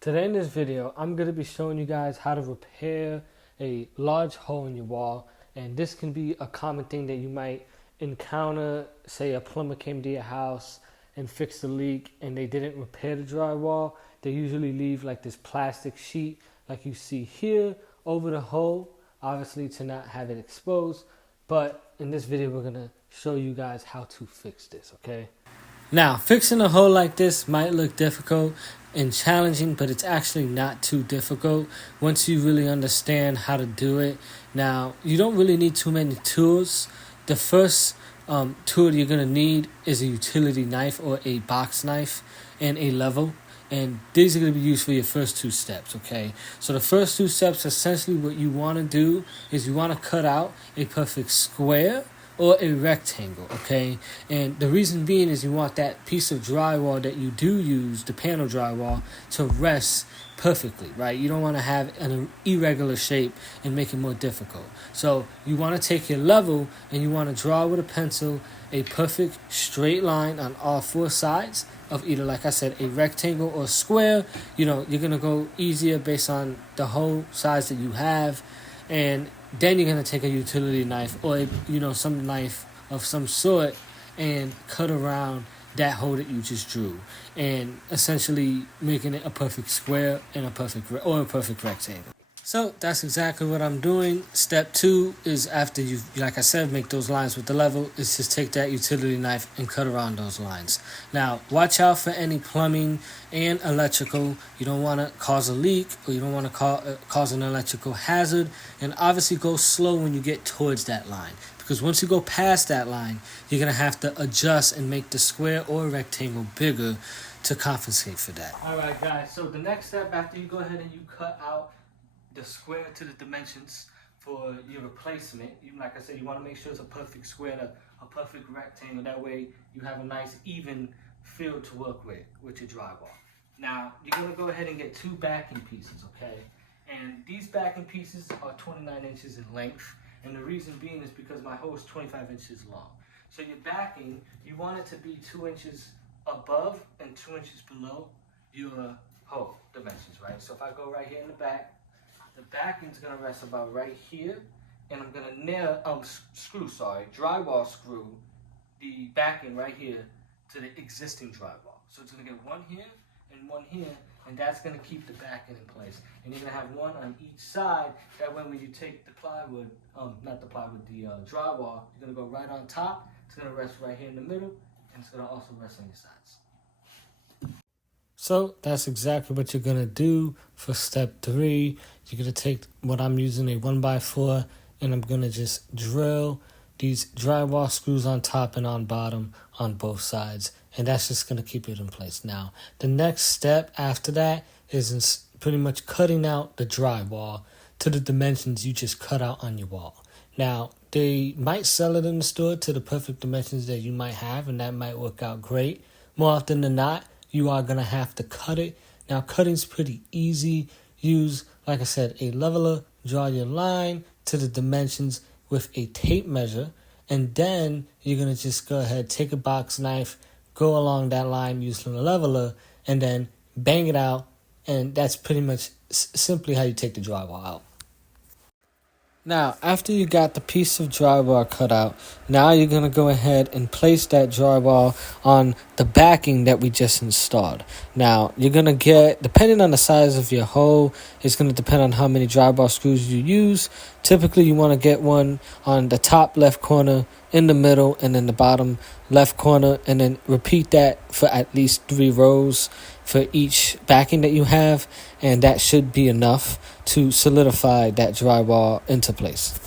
Today in this video, I'm going to be showing you guys how to repair a large hole in your wall. And this can be a common thing that you might encounter. Say a plumber came to your house and fixed the leak and they didn't repair the drywall. They usually leave like this plastic sheet like you see here over the hole, obviously to not have it exposed. But in this video, we're going to show you guys how to fix this, okay? Now, fixing a hole like this might look difficult and challenging, but it's actually not too difficult once you really understand how to do it. Now, you don't really need too many tools. The first tool you're going to need is a utility knife or a box knife and a level. And these are going to be used for your first two steps, okay? So the first two steps, essentially what you want to do is you want to cut out a perfect square or a rectangle, okay? And the reason being is you want that piece of drywall that you do use, the panel drywall, to rest perfectly, right? You don't want to have an irregular shape and make it more difficult. So you want to take your level and you want to draw with a pencil a perfect straight line on all four sides of either, like I said, a rectangle or square. You know, you're going to go easier based on the hole size that you have. And then you're going to take a utility knife or, some knife of some sort and cut around that hole that you just drew and essentially making it a perfect square and a perfect rectangle. So that's exactly what I'm doing. Step 2 is after you, like I said, make those lines with the level, is just take that utility knife and cut around those lines. Now, watch out for any plumbing and electrical. You don't want to cause a leak or you don't want to cause an electrical hazard. And obviously go slow when you get towards that line. Because once you go past that line, you're going to have to adjust and make the square or rectangle bigger to compensate for that. All right, guys. So the next step after you go ahead and you cut out the square to the dimensions for your replacement, like I said, you want to make sure it's a perfect square, a perfect rectangle. That way you have a nice even field to work with your drywall. Now you're going to go ahead and get two backing pieces, okay? And these backing pieces are 29 inches in length. And the reason being is because my hole is 25 inches long. So your backing, you want it to be 2 inches above and 2 inches below your hole dimensions, right? So if I go right here in the back, the backing is going to rest about right here, and I'm going to drywall screw the backing right here to the existing drywall. So it's going to get one here and one here, and that's going to keep the backing in place. And you're going to have one on each side. That way when you take the plywood, the drywall, you're going to go right on top. It's going to rest right here in the middle, and it's going to also rest on your sides. So that's exactly what you're going to do for step 3. You're going to take what I'm using, a 1x4, and I'm going to just drill these drywall screws on top and on bottom on both sides. And that's just going to keep it in place. Now, the next step after that is pretty much cutting out the drywall to the dimensions you just cut out on your wall. Now, they might sell it in the store to the perfect dimensions that you might have, and that might work out great. More often than not, you are going to have to cut it. Now, cutting's pretty easy. Use, like I said, a leveler. Draw your line to the dimensions with a tape measure. And then you're going to just go ahead, take a box knife, go along that line using a leveler, and then bang it out. And that's pretty much simply how you take the drywall out. Now, after you got the piece of drywall cut out, now you're going to go ahead and place that drywall on the backing that we just installed. Now, you're going to get, depending on the size of your hole, it's going to depend on how many drywall screws you use. Typically, you want to get one on the top left corner, in the middle, and then the bottom left corner, and then repeat that for at least 3 rows for each backing that you have, and that should be enough to solidify that drywall into place.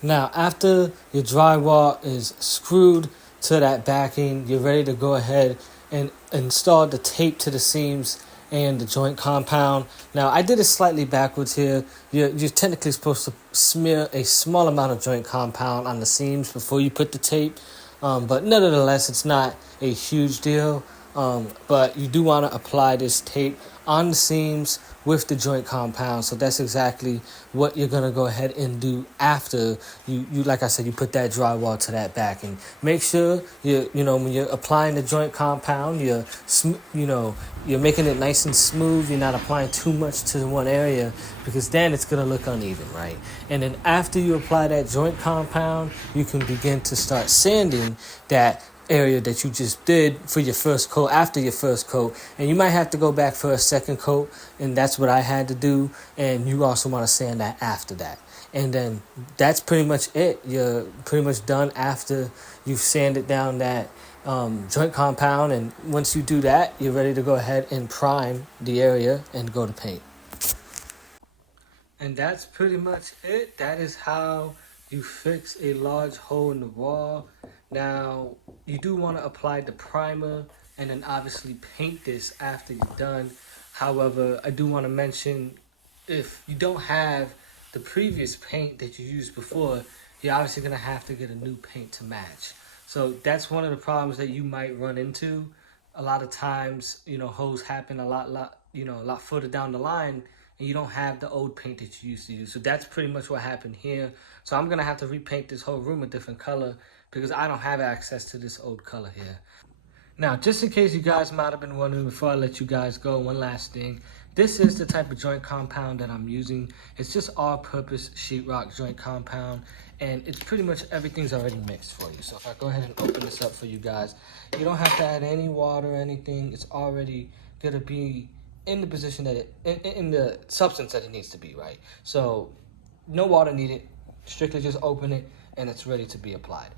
Now, after your drywall is screwed to that backing, you're ready to go ahead and install the tape to the seams and the joint compound. Now, I did it slightly backwards here. You're technically supposed to smear a small amount of joint compound on the seams before you put the tape, but nevertheless, it's not a huge deal. But you do want to apply this tape on the seams with the joint compound. So that's exactly what you're gonna go ahead and do after you like I said, you put that drywall to that backing. Make sure when you're applying the joint compound, you're making it nice and smooth. You're not applying too much to one area because then it's gonna look uneven, right? And then after you apply that joint compound, you can begin to start sanding that area that you just did for your first coat after your first coat, and you might have to go back for a second coat, and that's what I had to do. And you also want to sand that after that, and then that's pretty much it. You're pretty much done after you've sanded down that joint compound, and once you do that, you're ready to go ahead and prime the area and go to paint. And that's pretty much it. That is how you fix a large hole in the wall. Now, you do want to apply the primer and then obviously paint this after you're done. However, I do want to mention, if you don't have the previous paint that you used before, you're obviously going to have to get a new paint to match. So that's one of the problems that you might run into. A lot of times, holes happen a lot further down the line, and you don't have the old paint that you used to use. So that's pretty much what happened here. So I'm gonna have to repaint this whole room a different color because I don't have access to this old color here. Now, just in case you guys might have been wondering before I let you guys go, one last thing. This is the type of joint compound that I'm using. It's just all-purpose sheetrock joint compound, and it's pretty much everything's already mixed for you. So if I go ahead and open this up for you guys, you don't have to add any water or anything. It's already gonna be in the position that in the substance that it needs to be, right? So no water needed. Strictly just open it, and it's ready to be applied.